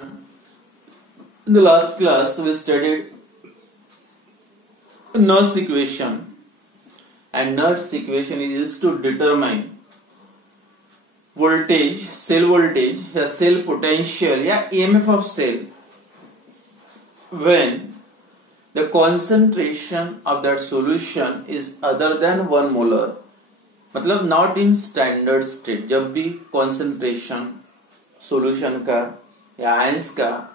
In the last class, we studied Nernst equation, and Nernst equation is used to determine voltage, cell voltage, या cell potential या EMF of cell when the concentration of that solution is other than 1 molar. मतलब not in standard state. जब भी concentration solution का या ions का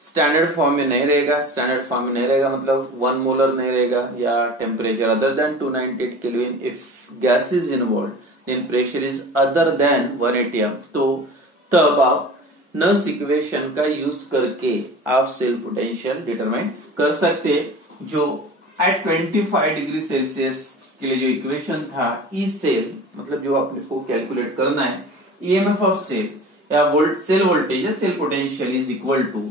standard form में नहीं रहेगा, स्टैंडर्ड फॉर्म में नहीं रहेगा मतलब 1 मोलर नहीं रहेगा, या temperature other than 298 kelvin, if gas is involve then pressure is other than 180 तो तब आप नर्स इक्वेशन का यूज करके आप सेल पोटेंशियल डिटरमाइन कर सकते, जो एट 25 डिग्री सेल्सियस के लिए जो इक्वेशन था ई सेल, मतलब जो आपको कैलकुलेट करना है ईएमएफ ऑफ सेल या सेल वोल्टेज या cell potential is equal to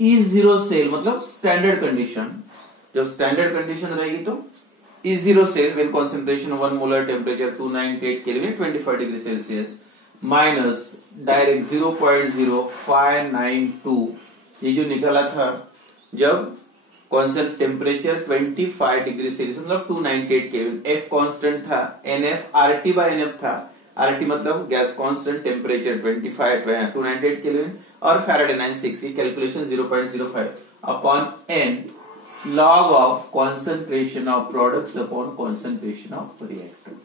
E0 cell, मतलब स्टैंडर्ड कंडीशन. जब स्टैंडर्ड कंडीशन रहेगी तो E0 cell when concentration 1 molar, temperature 298 kelvin, 25 degree Celsius, minus direct 0.0592, ये जो निकला था जब कांस्टेंट टेम्परेचर 25 डिग्री सेल्सियस मतलब 298 केल्विन, F कांस्टेंट था, NF RT बाय NF था. RT मतलब गैस कांस्टेंट, टेम्परेचर 298 केल्विन और फैराडे 96, ये calculation 0.05 upon n log of concentration of products upon concentration of reactant.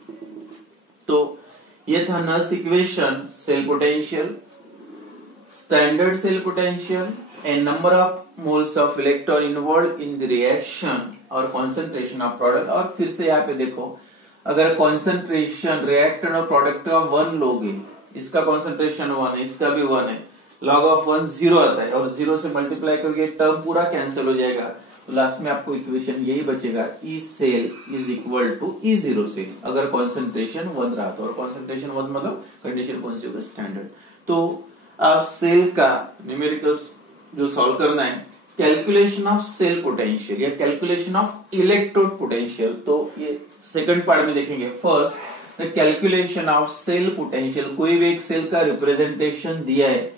तो ये था Nernst equation, cell potential, standard cell potential and number of moles of electron involve in the reaction और concentration of product. और फिर से यहाँ पे देखो, अगर कॉन्सेंट्रेशन रिएक्टेंट और प्रोडक्ट का 1 लोगे, इसका कॉन्सेंट्रेशन 1 है, इसका भी 1 है, log ऑफ 1 0 आता है और 0 से मल्टीप्लाई करके टर्म पूरा कैंसिल हो जाएगा, तो लास्ट में आपको इक्वेशन यही बचेगा, E cell is equal to E0 cell अगर कॉन्सेंट्रेशन 1 रहा तो. और कॉन्सेंट्रेशन 1 मतलब कंडीशन कौन सी होगी, स्टैंडर्ड. तो आप सेल का न्यूमेरिकल जो सॉल्व करना है, कैलकुलेशन ऑफ सेल पोटेंशियल या कैलकुलेशन ऑफ इलेक्ट्रोड पोटेंशियल, तो ये सेकंड पार्ट में देखेंगे. First the calculation of cell potential, कोई भी एक सेल का रिप्रेजेंटेशन दिया है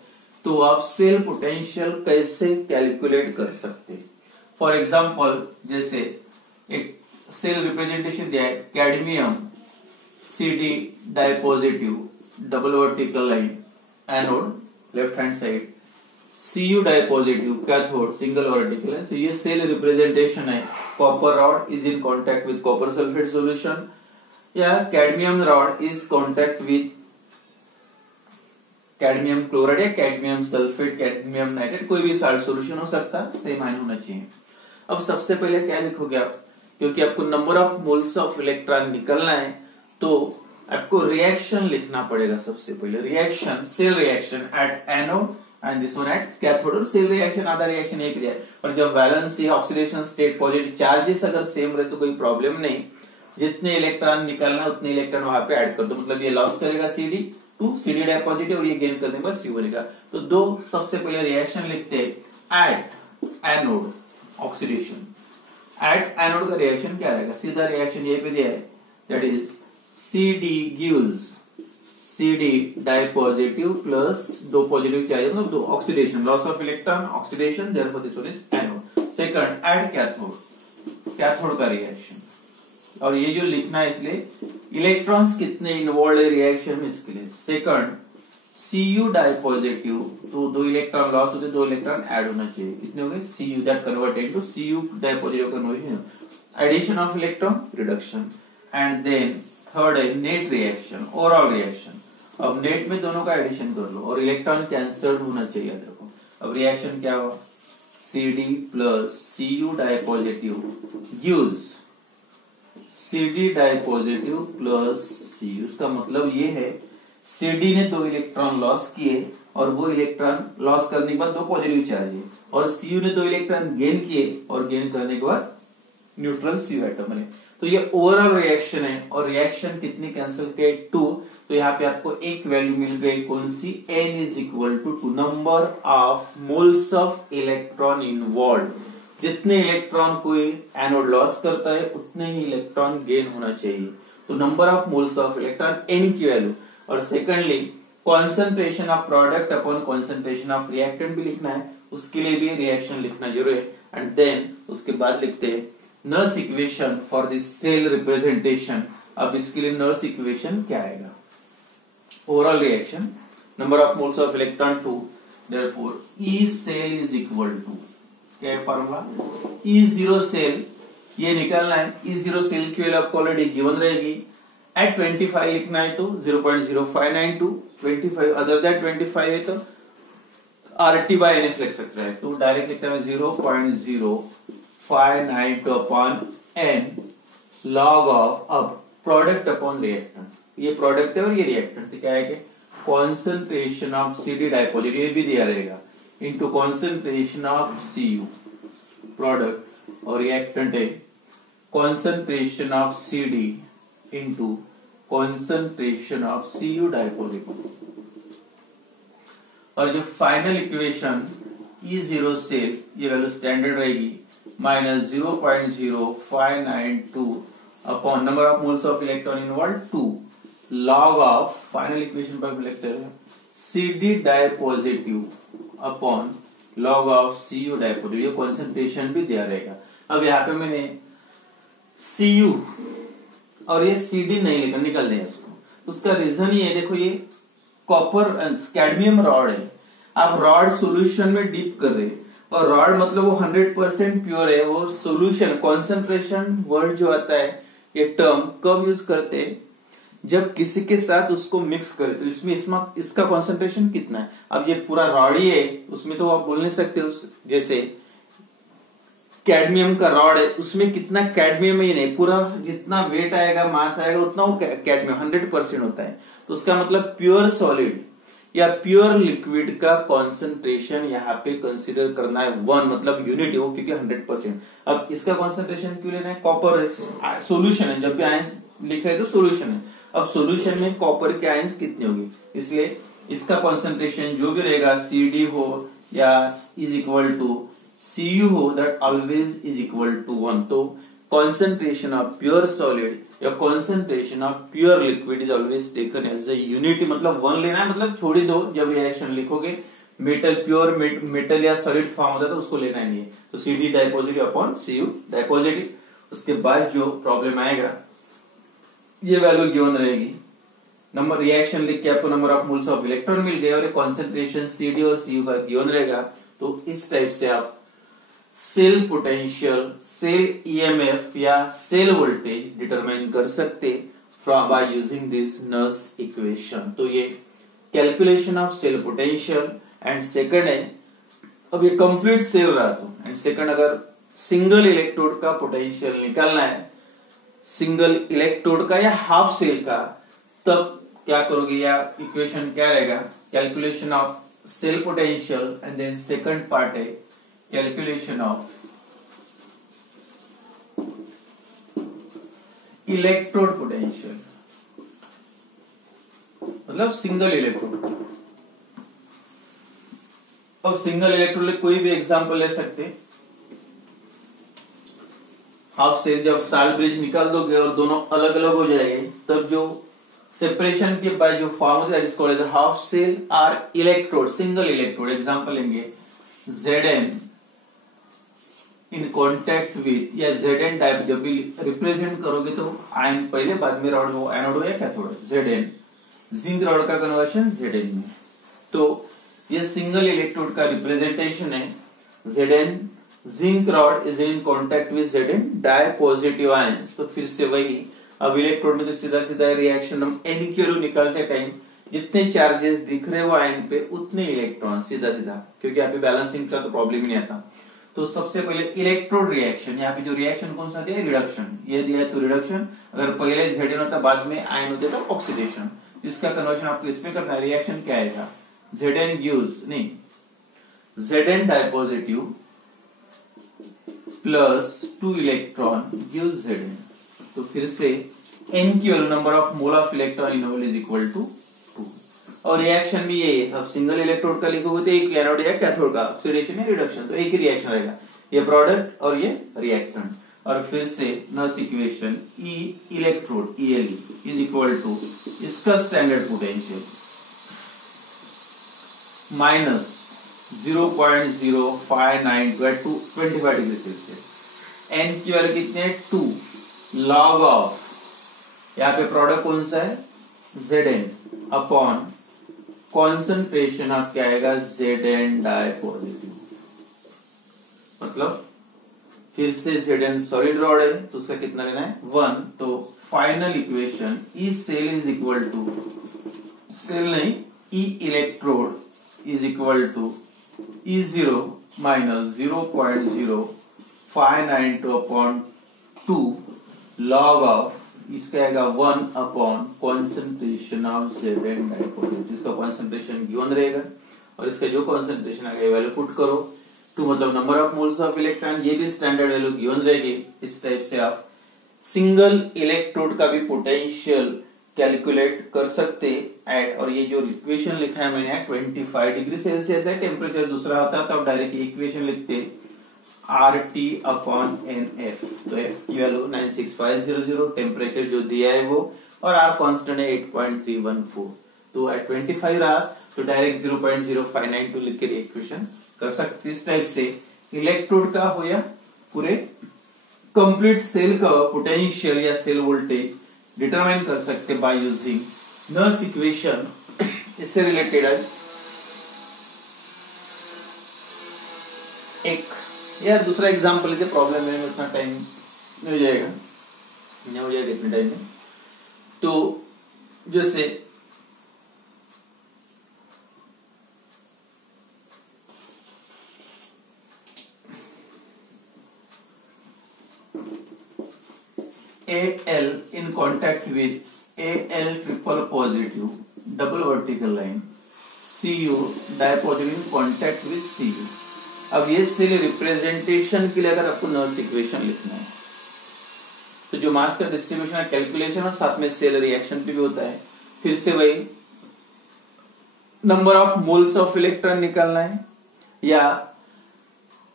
तो आप सेल पोटेंशियल कैसे कैलकुलेट कर सकते. फॉर एग्जांपल जैसे एक सेल रिप्रेजेंटेशन दिया है, cadmium CD di positive, double vertical line, anode left hand side, Cu di positive, cathode single vertical है. तो ये सेल रिप्रेजेंटेशन है. Copper rod is in contact with copper sulphate solution, या cadmium rod is contact with cadmium chloride या cadmium sulphate, cadmium nitrate, कोई भी salt solution हो सकता है, सेम आयन होना चाहिए. अब सबसे पहले क्या लिखोगे आप, क्योंकि आपको number of moles of electron निकलना है तो आपको रिएक्शन लिखना पड़ेगा. सबसे पहले reaction, cell reaction at anode and this one at cathode. और सेल रिएक्शन आधा रिएक्शन एक दिया है, और जब valency oxidation state positive charges अगर सेम रहे तो कोई प्रॉब्लम नहीं, जितने इलेक्ट्रॉन निकलना उतने इलेक्ट्रॉन वहां पे ऐड कर दो, मतलब ये लॉस करेगा CD to CD di positive और ये गेन करने के बाद CO बनेगा. तो दो सबसे पहले रिएक्शन लिखते हैं at anode oxidation. At anode का रिएक्शन क्या रहेगा, सीधा रिएक्शन ये पे दिया है, that is CD gives CD di positive plus 2 positive charge, मतलब 2 oxidation, loss of electron, oxidation, therefore this one is anode. Second at cathode, cathode का रिएक्शन, और ये जो लिखना है इसलिए इलेक्ट्रॉन्स कितने इन्वॉल्व है रिएक्शन में इसके लिए. सेकंड Cu डाई पॉजिटिव, तो 2 इलेक्ट्रॉन लॉस होते, 2 इलेक्ट्रॉन ऐड होना चाहिए, कितने हो गए Cu, that converted to Cu di positive conversion, addition of electron, reduction. And then third है नेट रिएक्शन, ओवरऑल रिएक्शन. अब नेट में दोनों का एडिशन कर लो और इलेक्ट्रॉन कैंसल्ड होना चाहिए. देखो अब रिएक्शन क्या हुआ, CD plus Cu di positive gives CD di positive plus Cu. उसका मतलब ये है CD ने 2 इलेक्ट्रॉन लॉस किए और वो इलेक्ट्रॉन लॉस करने के बाद 2 पॉजिटिव चार्ज है, और Cu ने 2 इलेक्ट्रॉन गेन किए और गेन करने के बाद न्यूट्रल Cu एटम बने. तो ये ओवरऑल रिएक्शन है, और रिएक्शन कितनी कैंसिल किए 2, तो यहाँ पे आपको एक वैल्यू मिल गई कौन सी, N is equal to 2 number of moles of electron involve. जितने इलेक्ट्रॉन कोई एनोड लॉस करता है उतने ही इलेक्ट्रॉन गेन होना चाहिए, तो number of moles of electron N की वैल्यू. और secondly concentration of product upon concentration of reactant भी लिखना है, उसके लिए भी रिएक्शन लिखना जरूरी है। एंड देन उसके बाद लिखते हैं Nernst equation for this cell representation. अब इसके लिए नर्स इक्वेशन क्या आएगा? Overall reaction, number of moles of electron 2, therefore E cell is equal to, क्या है फॉर्मूला? E0 सेल, ये निकालना है। E0 सेल की वैल्यू आपको ऑलरेडी गिवन रहेगी। एट 25 लिखना है तो 0.0592, 25 अदर दैट 25 है तो RT by NF लिख सकते हैं। तो डायरेक्ट लिखते हैं 0.0592 अपॉन n लॉग ऑफ, अब प्रोडक्ट अपॉन रिएक्टेंट, ये प्रोडक्ट है और ये रिएक्टेंट, तो क्या है कि कॉन्सेंट्रेशन ऑफ CD डाइपोजिट, ये भी दिया रहेगा, into concentration of Cu product और रिएक्टेंट है concentration of CD into concentration of Cu dipositive. और जो फाइनल इक्वेशन E0 सेल, ये वैल्यू स्टैंडर्ड रहेगी -0.0592 upon number of moles of electron involve 2 log of, final equation पर लिखते हैं CD dipositive upon log of Cu dipositive, ये concentration भी दिया रहेगा। अब यहाँ पे मैंने Cu और ये CD नहीं लिखा, निकल दें इसको। उसका रीजन ये देखो, ये कॉपर कैडमियम रॉड है, आप रॉड सॉल्यूशन में डीप कर रहे हैं, और रॉड मतलब वो 100% प्योर है, वो सॉल्यूशन कॉन्सेंट्रेशन वर्ड जो आता है, ये टर्म कब यूज करते हैं? जब किसी के साथ उसको मिक्स करे, तो इसमें इसका कॉन्सेंट्रेशन कितना है? अब ये पूरा रॉड ही है, उसमें तो आप बोल नहीं सकते जैसे कैडमियम का रॉड है, उसमें कितना कैडमियम ही नहीं, पूरा जितना वेट आएगा, मास आएगा, उतना वो कैडमियम 100% होता है। तो उसका मतलब प्योर सॉलिड या प्योर लिक्विड का कॉन्सेंट्रेशन यहाँ पे कंसीडर करना है 1, मतलब यूनिट है वो, क्योंकि 100%। अब इसका कॉन्सेंट्रेशन क्यों लेना है? कॉपर सोल्यूशन है, जब भी आयंस लिख रहे तो सोल्यूशन है। अब सोल्यूशन में कॉपर के आयंस कितने होंगे, इसलिए इसका कॉन्सेंट्रेशन जो भी रहेगा CD हो या इज इक्वल टू Cu हो, that always is equal to 1। तो concentration of pure solid या concentration of pure liquid is always taken as a unit, मतलब 1 लेना है, मतलब छोड़ ही दो, जब रिएक्शन लिखोगे मेटल प्योर मेटल या सॉलिड फॉर्म होता है तो उसको लेना ही नहीं है। तो CD dipositive upon Cu dipositive. उसके बाद जो प्रॉब्लम आएगा, ये वैल्यू गिवन रहेगी, नंबर रिएक्शन लिख के आपको number of moles of electron मिल गए और कॉन्सेंट्रेशन CD और Cu का गिवन रहेगा। तो इस टाइप से आप सेल पोटेंशियल, सेल EMF या सेल वोल्टेज डिटरमाइन कर सकते from by using this Nernst equation. तो ये calculation of cell potential. And second है, अब ये कंप्लीट सेल रहा तो, एंड सेकंड अगर सिंगल इलेक्ट्रोड का पोटेंशियल निकालना है, सिंगल इलेक्ट्रोड का या हाफ सेल का, तब क्या करोगे, या इक्वेशन क्या रहेगा? Calculation of cell potential and then second part है कैलकुलेशन ऑफ इलेक्ट्रोड पोटेंशियल, मतलब सिंगल इलेक्ट्रोड। अब सिंगल इलेक्ट्रोड कोई भी एग्जांपल ले सकते, हाफ से जब साल्ट ब्रिज निकाल दोगे और दोनों अलग अलग हो जाएंगे, तब जो सेपरेशन के बाद जो फॉर्म होता है इसको half cell or electrode, single electrode. Example लेंगे Zn इन कॉन्टेक्ट विथ, या Zn टाइप जब भी रिप्रेजेंट करोगे तो आयन पहले बाद में रॉड हो, एनोड हो या कैथोड। Zn जिंक रॉड का कन्वर्शन Zn में, तो ये सिंगल इलेक्ट्रोड का रिप्रेजेंटेशन है। Zn zinc rod is in contact with Zn dipositive ion. तो फिर से वही, अब इलेक्ट्रोड में तो सीधा सीधा रिएक्शन हम NQ निकालते टाइम जितने चार्जेस दिख रहे वो आयन पे, उतने इलेक्ट्रॉन सीधा सीधा, क्योंकि यहाँ पे बैलेंसिंग का तो प्रॉब्लम ही नहीं आता। तो सबसे पहले इलेक्ट्रोड रिएक्शन, यहाँ पे जो रिएक्शन कौन सा दिया? रिडक्शन। ये दिया है तो रिडक्शन, अगर पहले Zn होता बाद में आयन होते तो ऑक्सीडेशन। इसका कन्वर्शन आपको इसमें करना है। रिएक्शन क्या आएगा? Zn गिव्स, नहीं, Zn dipositive plus 2 electron gives Zn। तो फिर से N की value, number of mole of electron involved is equal to 2। और रिएक्शन भी यही है, अब सिंगल इलेक्ट्रोड का लिखोगे तो एक एनोड या कैथोड का, ऑक्सीडेशन या रिडक्शन, तो एक ही रिएक्शन रहेगा, ये प्रोडक्ट और ये रिएक्टेंट। और फिर से Nernst equation E electrode ELE is equal to इसका standard potential minus 0.0592 at 25 degree Celsius. N की वैल्यू कितनी है 2 लॉग ऑफ, यहाँ पे प्रोडक्ट कौन सा है Zn अपॉन कॉन्सेंट्रेशन ऑफ क्या आएगा Zn डाई पॉजिटिव। मतलब फिर से Zn सॉलिड रॉड है तो उसका कितना लेना है 1। तो final equation E cell is equal to, cell नहीं E electrode is equal to E0 minus 0.0592 upon 2 log of, इसका आएगा 1 upon concentration of Zn dipositive. इसका कॉन्सेंट्रेशन गिवन रहेगा और इसका जो कॉन्सेंट्रेशन आएगा वैल्यू पुट करो 2, मतलब number of moles of electron, ये भी स्टैंडर्ड वैल्यू गिवन रहेगी। इस टाइप से आप सिंगल इलेक्ट्रोड का भी पोटेंशियल कैलकुलेट कर सकते हैं। और ये जो इक्वेशन लिखा है मैंने 25 डिग्री सेल्सियस है, टेम्परेचर दूसरा होता है तो आप डायरेक्ट इक्वेशन लिखते RT अपॉन NF। तो F की वैल्यू 96500, टेम्परेचर जो दिया है वो, और R कांस्टेंट है 8.314। तो एट 25 रहा तो डायरेक्ट 0.0592 लिख के इक्वेशन कर सकते। इस टाइप से इलेक्ट्रोड का हो या पूरे कंप्लीट सेल का पोटेंशियल या सेल वोल्टेज डिटरमाइन कर सकते बाय यूजिंग नर्स इक्वेशन। इससे रिलेटेड है एक यार दूसरा एग्जांपल लेते, प्रॉब्लम में उतना टाइम नहीं हो जाएगा, इतने टाइम में। तो जैसे Al in contact with Al triple positive double vertical line, Cu dipositive in contact with Cu। अब ये सेल रिप्रेजेंटेशन के लिए अगर आपको नर्स इक्वेशन लिखना है तो जो मास का डिस्ट्रीब्यूशन है कैलकुलेशन और साथ में सेल रिएक्शन पे भी होता है। फिर से वही number of moles of electron निकालना है या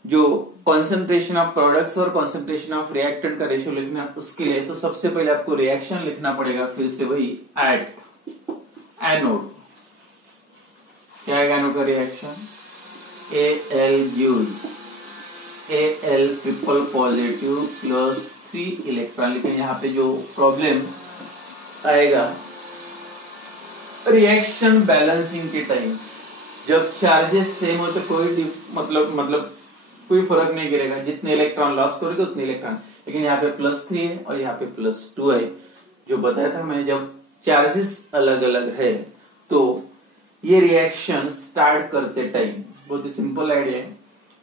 जो कॉन्सेंट्रेशन ऑफ प्रोडक्ट्स और कॉन्सेंट्रेशन ऑफ रिएक्टेंट का रेशियो लिखना है उसके लिए तो सबसे पहले आपको रिएक्शन लिखना पड़ेगा। फिर से वही एट एनोड, क्या है एनोड का reaction Al gives Al triple positive plus 3 electron. लेकिन यहाँ पे जो प्रॉब्लम आएगा रिएक्शन बैलेंसिंग के टाइम, जब चार्जेस सेम हो तो कोई मतलब कोई फर्क नहीं गिरेगा, जितने इलेक्ट्रॉन लॉस करोगे उतने इलेक्ट्रॉन। लेकिन यहाँ पे +3 है और यहाँ पे +2 है। जो बताया था मैंने, जब चार्जेस अलग अलग है तो ये रिएक्शन स्टार्ट करते टाइम बहुत ही सिंपल आइडिया है।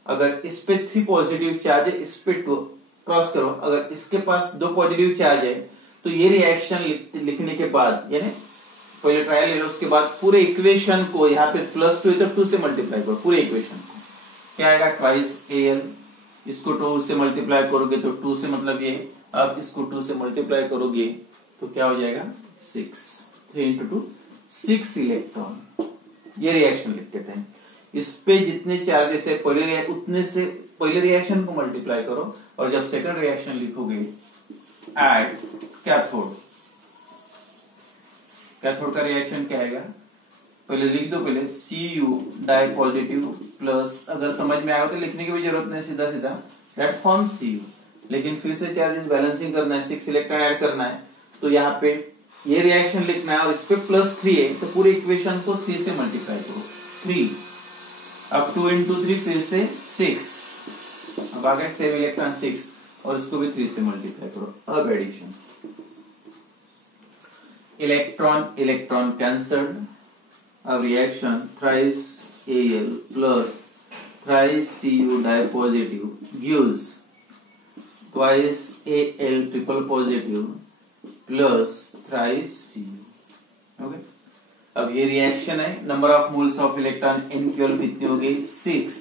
अगर इस पे 3 पॉजिटिव चार्ज है, इस पे 2 क्रॉस करो, अगर इसके पास 2 पॉजिटिव चार्ज है तो ये रिएक्शन लिखने के बाद, यानी पहले ट्रायल ले लो, उसके बाद पूरे इक्वेशन को यहाँ पे +2 है तो 2 से मल्टीप्लाई करो पूरे इक्वेशन को, क्या आएगा ट्वाइस Al। इसको 2 से मल्टीप्लाई करोगे तो 2 से मतलब ये, आप इसको 2 से मल्टीप्लाई करोगे तो क्या हो जाएगा 6, 3 into 2 6 इलेक्ट्रॉन। ये रिएक्शन लिखते थे। इस पे जितने चार्जेस है उतने से पहले रिएक्शन को मल्टीप्लाई करो और जब सेकंड रिएक्शन लिखोगे एट कैथोड का रिएक्शन क्या आएगा पहले लिख दो, पहले Cu डाई पॉजिटिव प्लस, अगर समझ में आया तो लिखने की भी जरूरत नहीं, सीधा सीधा दैट फॉर्म Cu। लेकिन फिर से चार्जेस बैलेंसिंग करना है, 6 इलेक्ट्रॉन ऐड करना है तो यहाँ पे ये रिएक्शन लिखना है और इस पे +3 है तो पूरे इक्वेशन को 3 से मल्टीप्लाई करो, 3 अब 2 into 3 फिर से 6, अब आ गए 7 इलेक्ट्रॉन 6 और इसको भी 3 से मल्टीप्लाई करो। अब एडिशन, इलेक्ट्रॉन कैंसल्ड। अब reaction thrice Al plus thrice Cu di positive gives twice Al triple positive plus thrice Cu। Okay, अब ये रिएक्शन है। Number of moles of electron N की वैल्यू कितनी हो गई 6।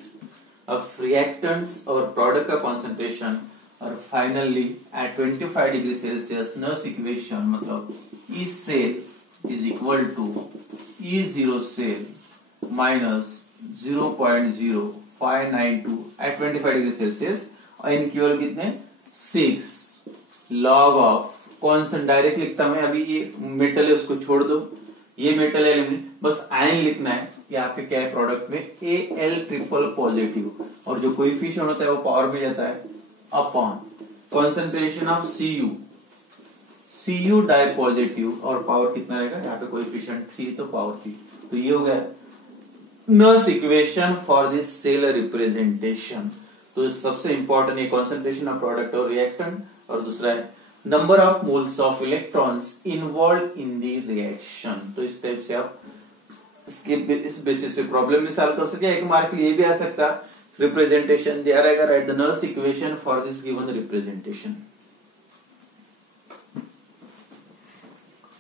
अब रिएक्टेंट्स और प्रोडक्ट का कॉन्सेंट्रेशन और finally at 25 degree Celsius Nernst equation मतलब E cell is equal to E0 cell minus 0.0592 at 25 degree Celsius और N की वैल्यू कितने 6 लॉग ऑफ कॉन्सेंट, डायरेक्ट लिखता मैं, अभी ये मेटल है उसको छोड़ दो, ये मेटल है बस आयन लिखना है यहाँ पे क्या है प्रोडक्ट में Al ट्रिपल पॉजिटिव, और जो कोएफिशिएंट होता है वो पावर में जाता है upon concentration of Cu di positive, और पावर कितना रहेगा यहाँ पे कोएफिशिएंट 3 तो पावर 3। तो ये हो गया Nernst equation for this cell representation. तो सबसे इंपॉर्टेंट ये कॉन्सेंट्रेशन ऑफ प्रोडक्ट और रिएक्टेंट, और दूसरा है number of moles of electrons involve in the reaction. तो इस टाइप से आप इस बेसिस पे प्रॉब्लम में सॉल्व कर सकते हैं। एक मार्क ये भी आ सकता है रिप्रेजेंटेशन दिया रहेगा, right the nurse equation for this given representation.